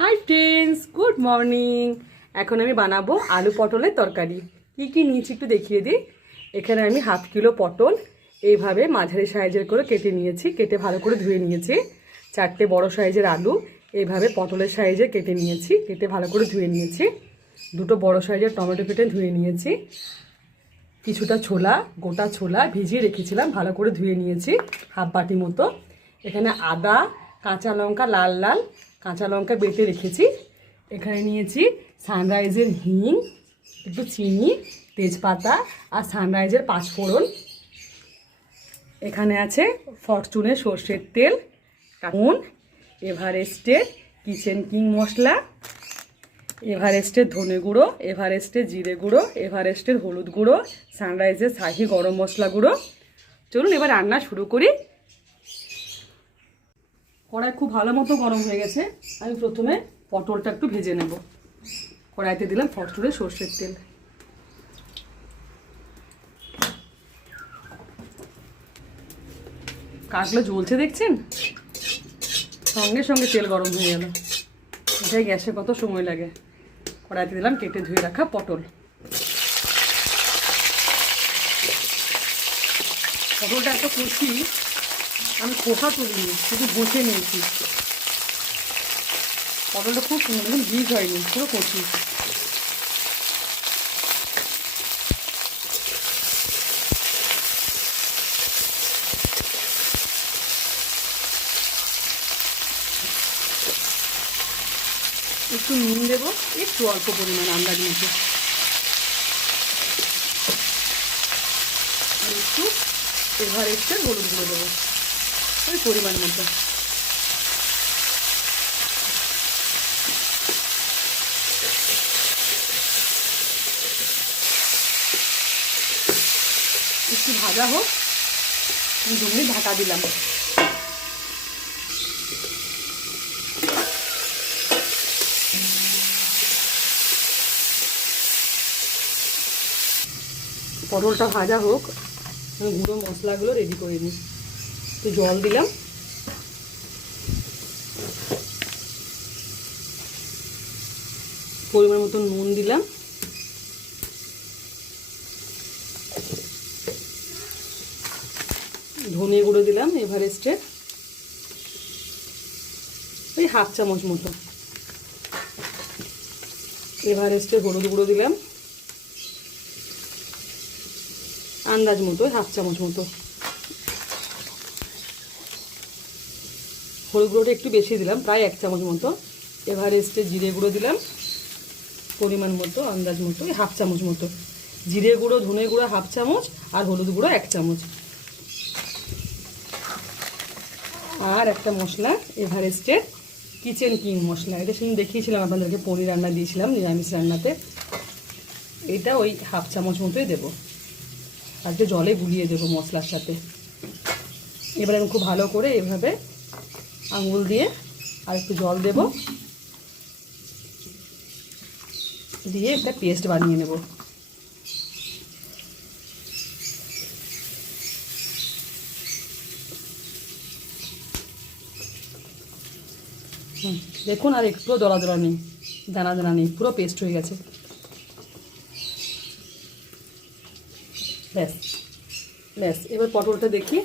Hi friends good morning এখন আমি বানাবো আলু পটলের তরকারি। কি কি নিয়েছি একটু দেখিয়ে দিই। এখানে আমি হাফ কিলো পটল এইভাবে মাঝারি সাইজের করে কেটে নিয়েছি, কেটে ভালো করে ধুয়ে নিয়েছি। চারটে বড় সাইজের আলু এইভাবে পটলের সাইজে কেটে নিয়েছি, কেটে ভালো করে ধুয়ে নিয়েছি। দুটো বড় সাইজের টমেটো কেটে ধুয়ে নিয়েছি। কিছুটা ছোলা, গোটা ছোলা ভিজিয়ে রেখেছিলাম, ভালো করে ধুয়ে নিয়েছি, হাফ বাটি মতো। এখানে আদা, কাঁচা লঙ্কা, লাল লাল কাঁচা লঙ্কা বেটে রেখেছি। এখানে নিয়েছি সানরাইজের হিং, একটু চিনি, তেজপাতা আর সানরাইজের পাঁচফোড়ন। এখানে আছে ফরচুনের সর্ষের তেল, নুন, এভারেস্টের কিচেন কিং মশলা, এভারেস্টের ধনে গুঁড়ো, এভারেস্টের জিরে গুঁড়ো, এভারেস্টের হলুদ গুঁড়ো, সানরাইজের শাহি গরম মশলা গুঁড়ো। চলুন এবার রান্না শুরু করি। কড়াই খুব ভালো মতো গরম হয়ে গেছে। আমি প্রথমে পটলটা একটু ভেজে নেব। কড়াইতে দিলাম ফটফুরে সর্ষের তেল। কাকগুলো জ্বলছে দেখছেন? সঙ্গে সঙ্গে তেল গরম হয়ে গেল। এটাই গ্যাসে কত সময় লাগে? কড়াইতে দিলাম কেটে ধুয়ে রাখা পটল। পটলটা এত কচি আমি খোসা তুলিনি, শুধু বসে নিয়েছি। পটলটা খুব সুন্দর দেখুন বীজ হয়নি, পুরো কচি। একটু নুন দেবো, একটু অল্প পরিমাণ আন্দাজ মতো একটু এভারেস্টের হলুদ গুঁড়ো দেবো। ওই পরিমাণ মতো। একটু ভাজা হোক দু মিনিট ঢাকা দিলাম। পটলটা ভাজা হোক, আমি গুঁড়ো মশলাগুলো রেডি করে নিই একটু জল দিলাম। পরিমাণ মতো নুন দিলাম। ধনে গুঁড়ো দিলাম, এভারেস্টের। ওই হাফ চামচ মতো। এভারেস্টের হলুদ গুঁড়ো দিলাম। আন্দাজ মতো হাফ চামচ মতো। হলুদ গুঁড়োটা একটু বেশি দিলাম, প্রায় এক চামচ মতো। এভারেস্টে জিরে গুঁড়ো দিলাম, পরিমাণ মতো, আন্দাজ মতো হাফ চামচ মতো। জিরে গুঁড়ো, ধনে গুঁড়ো হাফ চামচ আর হলুদ গুঁড়ো এক চামচ। আর একটা মশলা, এভারেস্টের কিচেন কিং মশলা। এটা সেদিন দেখিয়েছিলাম, আপনাদেরকে পনির রান্না দিয়েছিলাম, নিরামিষ রান্নাতে। এটা ওই হাফ চামচ মতোই দেবো। আর যে জলে গুলিয়ে দেবো মশলার সাথে। এবার আমি খুব ভালো করে এভাবে আঙুল দিয়ে আর একটু জল দেব। দিয়ে একটা পেস্ট বানিয়ে নেব। দেখুন আর একটুও দলা দলা নেই, দানা দানা নেই, পুরো পেস্ট হয়ে গেছে। ব্যাস ব্যাস, এবার পটলটা দেখি।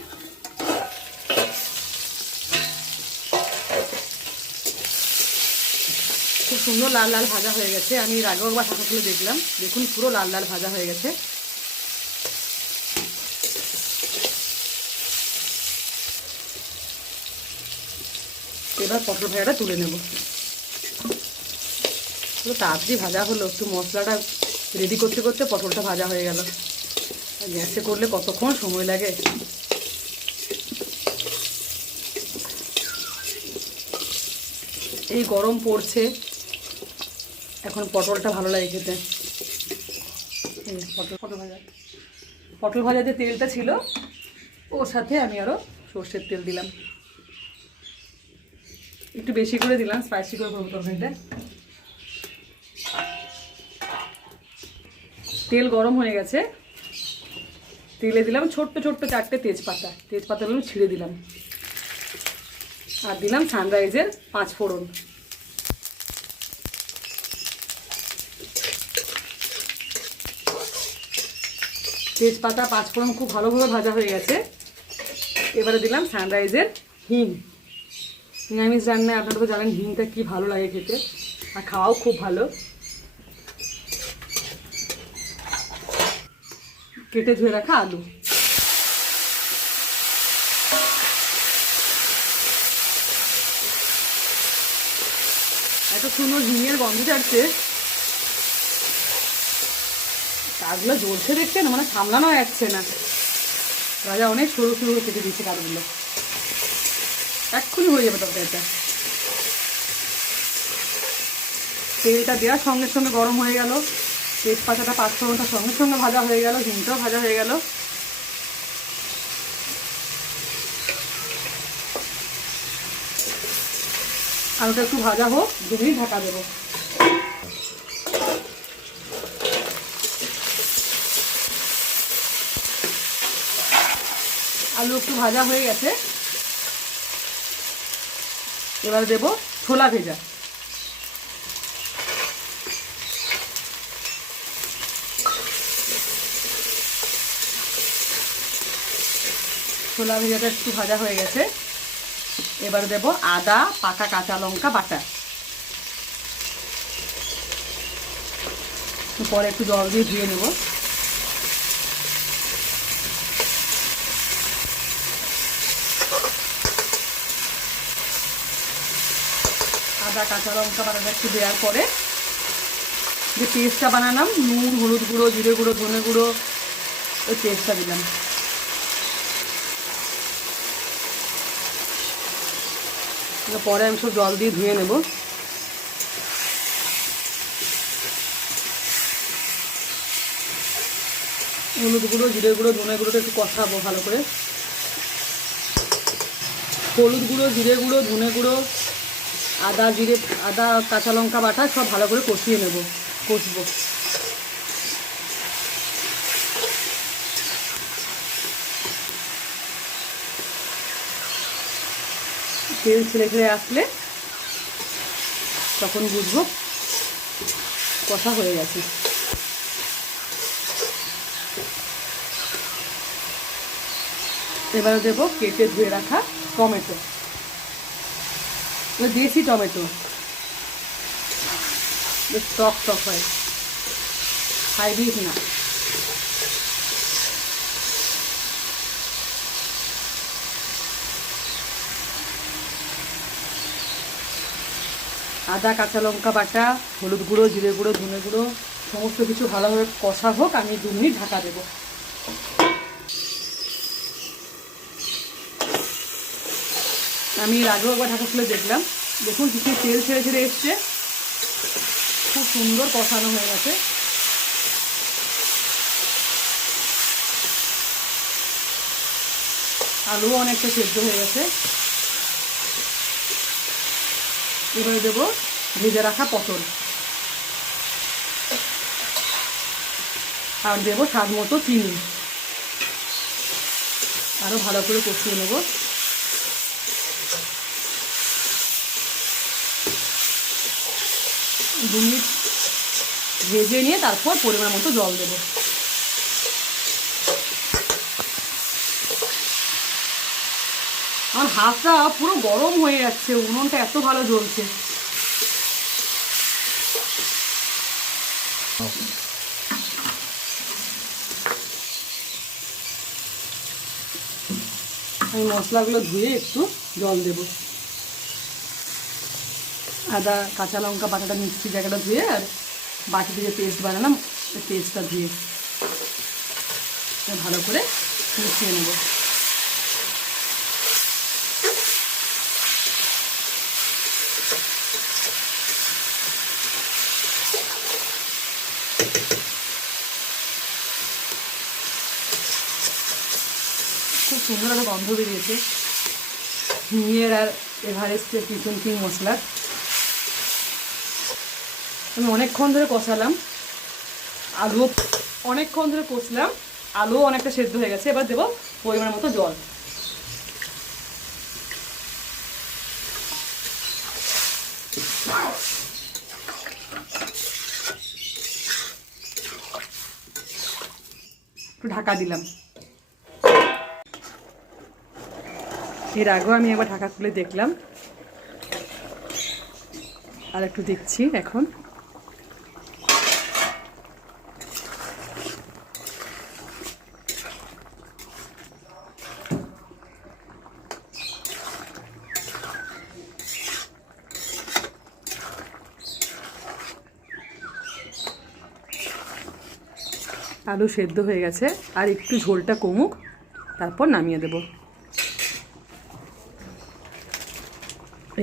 সুন্দর লাল লাল ভাজা হয়ে গেছে। আমি এর আগেও একবার হাঁটা খুলে দেখলাম। দেখুন, পুরো লাল লাল ভাজা হয়ে গেছে। এবার পটল ভাজাটা তুলে নেব। পুরো তাড়াতাড়ি ভাজা হলো। একটু মশলাটা রেডি করতে করতে পটলটা ভাজা হয়ে গেল। গ্যাসে করলে কতক্ষণ সময় লাগে? এই গরম পড়ছে। এখন পটলটা ভালো লাগে খেতে। পটল পটল ভাজা। পটল ভাজাতে তেলটা ছিল, ওর সাথে আমি আরও সর্ষের তেল দিলাম। একটু বেশি করে দিলাম স্পাইসি করে করব তরকারিটা। তেল গরম হয়ে গেছে। তেলে দিলাম ছোট্ট ছোট্ট চারটে তেজপাতা। তেজপাতাগুলো ছিঁড়ে দিলাম। আর দিলাম সানরাইজের পাঁচ ফোড়ন তেজপাতা, পাঁচফোড়ন খুব ভালোভাবে ভাজা হয়ে গেছে। এবারে দিলাম সানরাইজের হিং। নিরামিষ রান্নায় আপনারা তো জানেন হিংটা কি ভালো লাগে খেতে, আর খাওয়াও খুব ভালো। কেটে ধুয়ে রাখা আলু। এত সুন্দর হিঙের গন্ধ ছাড়ছে কাজগুলো জ্বলছে দেখছেন? মানে সামলানো যাচ্ছে না। রাজা অনেক সরু সরু কেটে দিচ্ছে কাজগুলো এক্ষুনি হয়ে যাবে তরকারিটা তেলটা দেওয়ার সঙ্গে সঙ্গে গরম হয়ে গেল। তেজপাতাটা পাঁচফোড়নটা সঙ্গে সঙ্গে ভাজা হয়ে গেল হিংটাও ভাজা হয়ে গেল। আলুটা একটু ভাজা হোক, দু মিনিট ঢাকা দেবো। আলু একটু ভাজা হয়ে গেছে। এবার দেব ছোলা ভেজা। ছোলা ভেজাটা একটু ভাজা হয়ে গেছে। এবার দেব আদা, পাকা কাঁচা লঙ্কা, বাটা। পরে একটু জল দিয়ে ধুয়ে নেব। আদা কাঁচা লঙ্কা বাটাটা একটু দেওয়ার পরে যে পেস্টটা বানালাম, নুন, হলুদ গুঁড়ো, জিরে গুঁড়ো, ধনে গুঁড়ো, ওই পেস্টটা দিলাম। পরে আমি সব জল দিয়ে ধুয়ে নেব। হলুদ গুঁড়ো, জিরে গুঁড়ো, ধনে গুঁড়োটা একটু কষাবো ভালো করে। হলুদ গুঁড়ো, জিরে গুঁড়ো, ধনে গুঁড়ো আদা জিরে, আদা, কাঁচা লঙ্কা বাটা সব ভালো করে কষিয়ে নেব, কষবো। তেল ছেড়ে ছেড়ে আসলে তখন বুঝব কষা হয়ে গেছে। এবারে দেবো কেটে ধুয়ে রাখা টমেটো। এটা দেশি টমেটো। বেশ টক টক হয়। হাইব্রিড না? আদা, কাঁচা লঙ্কা বাটা, হলুদ গুঁড়ো, জিরে গুঁড়ো, ধনে গুঁড়ো, সমস্ত কিছু ভালোভাবে কষা হোক, আমি দু মিনিট ঢাকা দেবো। আমি এর আগেও একবার ঢাকা খুলে দেখলাম। দেখুন কিছু তেল ছেড়ে ছেড়ে এসছে। খুব সুন্দর কষানো হয়ে গেছে। আলুও অনেকটা সেদ্ধ হয়ে গেছে। এবারে দেবো ভেজে রাখা পটল। আর দেবো স্বাদ মতো চিনি। আরও ভালো করে কষিয়ে নেব। দু মিনিট ভেজে নিয়ে তারপর পরিমাণ মতো জল দেবো। আমার হাতটা পুরো গরম হয়ে যাচ্ছে, উনুনটা এত ভালো জ্বলছে। আমি মশলাগুলো ধুয়ে একটু জল দেব। আদা, কাঁচা লঙ্কা, বাটাটা মিক্সি জায়গাটা ধুয়ে আর বাটিতে যে পেস্ট বানালাম। পেস্টটা ধুয়ে ভালো করে মিশিয়ে নেব। খুব সুন্দর একটা গন্ধ বেরিয়েছে। হিঙের আর এভারেস্টের কিচেন কিং মশলার। আমি অনেকক্ষণ ধরে কষালাম। আলু অনেকক্ষণ ধরে কষলাম। আলুও অনেকটা সেদ্ধ হয়ে গেছে। এবার দেবো পরিমাণ মতো জল। একটু ঢাকা দিলাম। এর আগেও আমি একবার ঢাকা খুলে দেখলাম। আর একটু দেখছি এখন। আলু সেদ্ধ হয়ে গেছে, আর একটু ঝোলটা কমুক, তারপর নামিয়ে দেব।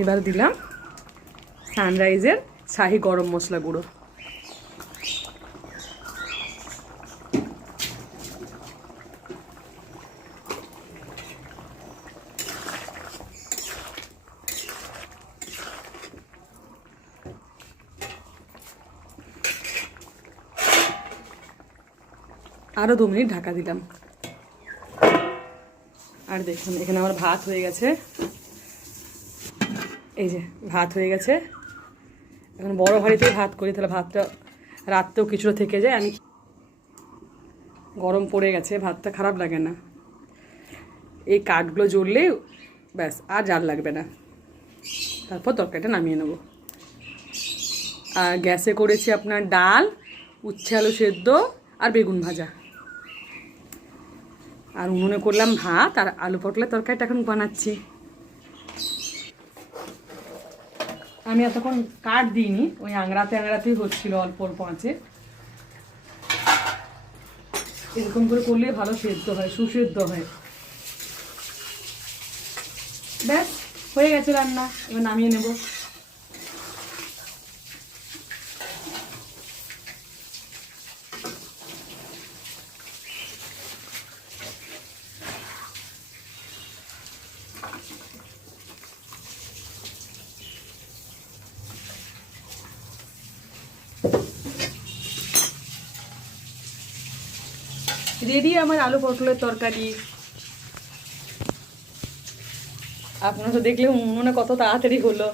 এবার দিলাম সানরাইজের শাহি গরম মশলা গুঁড়ো। আরও দু মিনিট ঢাকা দিলাম। আর দেখুন, এখানে আমার ভাত হয়ে গেছে। এই যে, ভাত হয়ে গেছে। এখন বড় হাঁড়িতেই ভাত করি, তাহলে ভাতটা রাত্রেও কিছুটা থেকে যায়। আমি গরম পড়ে গেছে, ভাতটা খারাপ লাগে না। এই কাঠগুলো জ্বললেই ব্যাস, আর জাল লাগবে না। তারপর তরকারিটা নামিয়ে নেব। আর গ্যাসে করেছি আপনার ডাল, উচ্ছে আলু সেদ্ধ, আর বেগুন ভাজা। আর উনুনে করলাম ভাত আর আলু পটলের তরকারিটা এখন বানাচ্ছি। আমি এতক্ষণ কাঠ দিইনি, ওই আংড়াতে আংড়াতেই হচ্ছিল অল্প অল্প আঁচে। এরকম করে করলে ভালো সেদ্ধ হয়, সুসেদ্ধ হয়। ব্যাস, হয়ে গেছে রান্না, এবার নামিয়ে নেব। রেডি আমার আলু পটলের তরকারি। আপনারা তো দেখলে মনে কত তাড়াতাড়ি হলো।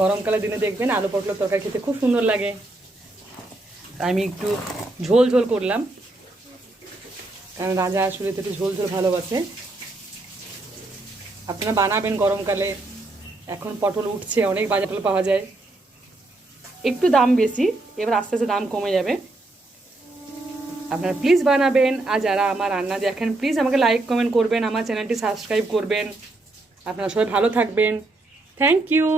গরমকালের দিনে দেখবেন আলু পটলের তরকারি খেতে খুব সুন্দর লাগে। আমি একটু ঝোল ঝোল করলাম। কারণ রাজা আসলে তো একটু ঝোল ঝোল ভালোবাসে। আপনারা বানাবেন গরমকালে। এখন পটল উঠছে, অনেক বাজার পাওয়া যায়। একটু দাম বেশি, এবার আস্তে আস্তে দাম কমে যাবে। আপনারা প্লিজ বানাবেন। আর যারা আমার রান্না দেখেন প্লিজ আমাকে লাইক কমেন্ট করবেন, আমার চ্যানেলটি সাবস্ক্রাইব করবেন। আপনারা সবাই ভালো থাকবেন। Thank you